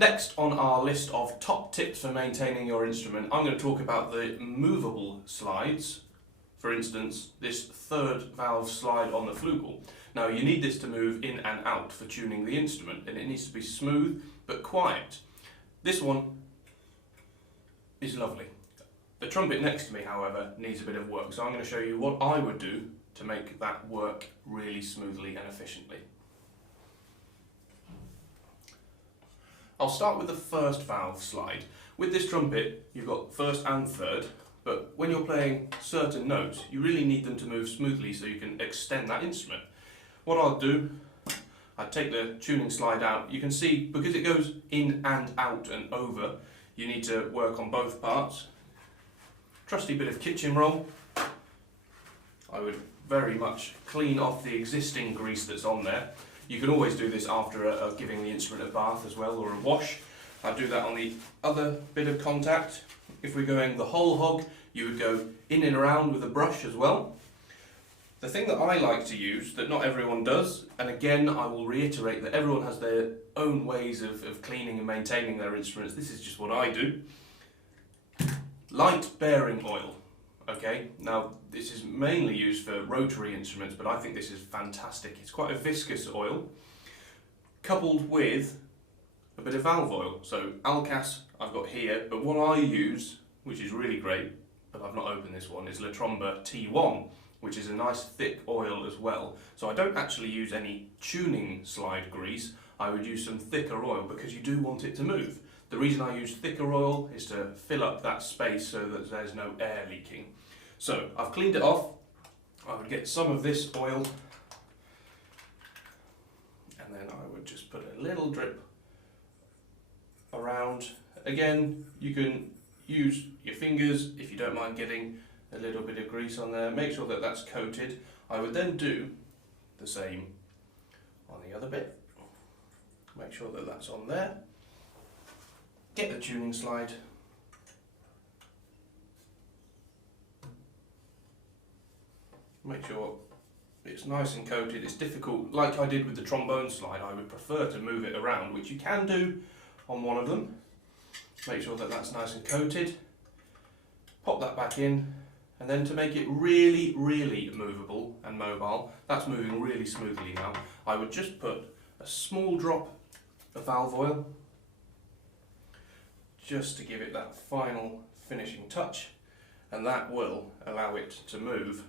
Next on our list of top tips for maintaining your instrument, I'm going to talk about the movable slides. For instance, this third valve slide on the flugel. Now you need this to move in and out for tuning the instrument, and it needs to be smooth but quiet. This one is lovely. The trumpet next to me, however, needs a bit of work, so I'm going to show you what I would do to make that work really smoothly and efficiently. I'll start with the first valve slide. With this trumpet, you've got first and third, but when you're playing certain notes, you really need them to move smoothly so you can extend that instrument. What I'll do, I take the tuning slide out. You can see, because it goes in and out and over, you need to work on both parts. Trusty bit of kitchen roll. I would very much clean off the existing grease that's on there. You can always do this after giving the instrument a bath as well, or a wash. I'd do that on the other bit of contact. If we're going the whole hog, you would go in and around with a brush as well. The thing that I like to use, that not everyone does, and again I will reiterate that everyone has their own ways of cleaning and maintaining their instruments, this is just what I do. Light bearing oil. Okay, now this is mainly used for rotary instruments, but I think this is fantastic. It's quite a viscous oil, coupled with a bit of valve oil. So Alcas I've got here, but what I use, which is really great, but I've not opened this one, is La Tromba T1, which is a nice thick oil as well. So I don't actually use any tuning slide grease. I would use some thicker oil because you do want it to move. The reason I use thicker oil is to fill up that space so that there's no air leaking. So I've cleaned it off. I would get some of this oil and then I would just put a little drip around. Again, you can use your fingers if you don't mind getting a little bit of grease on there. Make sure that that's coated. I would then do the same on the other bit. Make sure that that's on there. Get the tuning slide. Make sure it's nice and coated. It's difficult, like I did with the trombone slide, I would prefer to move it around, which you can do on one of them. Make sure that that's nice and coated. Pop that back in, and then to make it really, really movable and mobile, that's moving really smoothly now, I would just put a small drop of valve oil, just to give it that final finishing touch, and that will allow it to move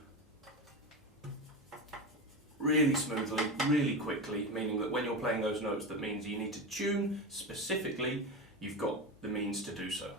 really smoothly, really quickly, meaning that when you're playing those notes that means you need to tune specifically, you've got the means to do so.